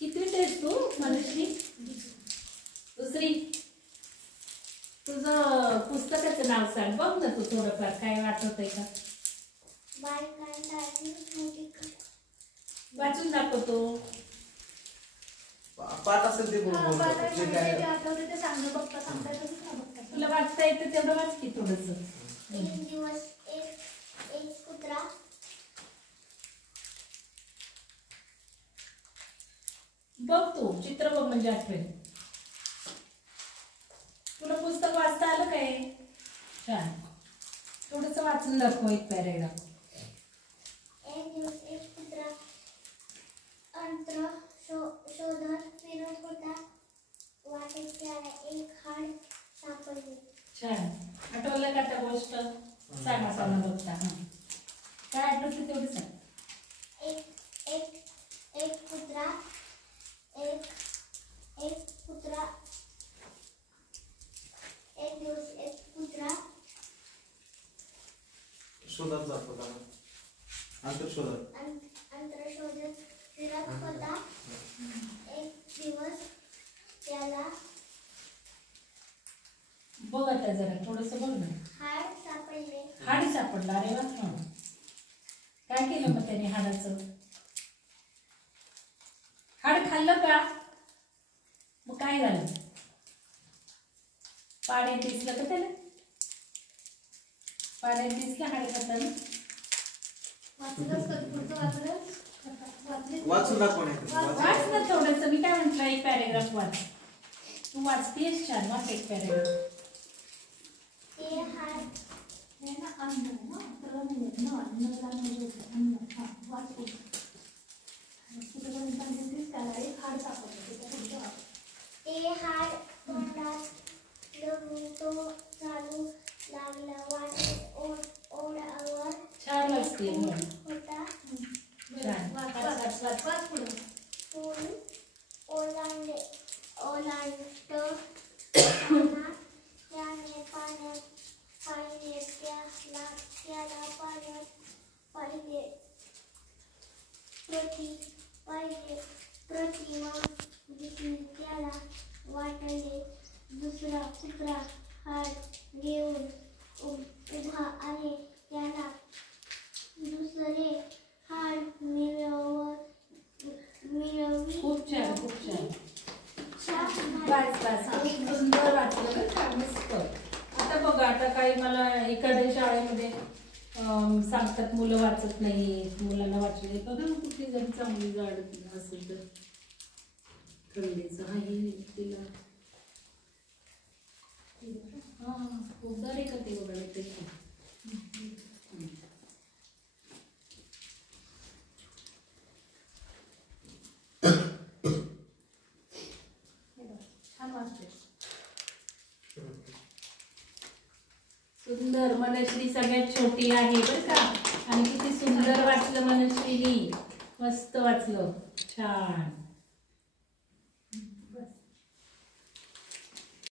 कितवीत आहेस तू मनश्री? दुसरी. तुझं पुस्तकाचं नाव सांग बघ ना तू थोडंफार काय आठवतंय का? वाचून दाखवतो. पाठ असेल ते बोल. तुला वाचता येतं तेवढं वाच की थोडंसं. एक दिवस एक कुत्रा बघ तू चित्र बघ म्हणजे आठवेल. तुला पुस्तक वाचता आलं काय? छान. थोडंसं वाचून दाखव एक पॅरेग्राफ. एक दिवस एक कुत्रा अंतर शोधत फिरत होता. वाटेत त्याला एक हाड सापडले. छान. आठवलं का त्या गोष्ट? सांगा सांगा बघता. काय आठवतं तेवढं सांग. एक कुत्रा एक दिवस एक कुत्रा शोधत जात होता. अंतर शोधत फिरत होता. एक दिवस त्याला बघ आता जरा थोडंसं बघ ना. हाड सापडले. हाड सापडलं. अरे वा. काय केलं मग त्याने हाडाचं? हाड खाल्लं का? मग काय झालं? पाण्यात दिसलं का त्याला? पाण्यात दिसलं हाड खाताना? वाचून दाखव. वाच ना थोडंसं. मी काय म्हटलं एक पॅरेग्राफ वाच. तू वाचतेस छान. वाच एक पॅरेग्राफ. ते हाड तोंडात धरून तो चालू लागला. वाटेत ओढ्यावर छान वाचते. होता. पूल ओलांडताना त्याने त्याला पाहिले. प्रतिमा दिसली. त्याला वाटले दुसरा कुत्रा हाड घेऊन उभा आहे. त्याला दुसरे हाड मिळवी. खूप छान. खूप छान. खूप सुंदर वाचलं बरं का. मस्त. आता बघा आता काही मला एखाद्या शाळेमध्ये सांगतात मुलं वाचत नाही. मुलांना वाचले बघा कुठली जरी चांगली झाड असेल तर थंडीचं आहे तिला. उद्धार आहे का ते वगैरे ते छान वाचते. सुंदर. मनश्री सगळ्यात छोटी आहे बरं का. आणि किती सुंदर वाचलं मनश्रीनी. मस्त वाचलं. छान.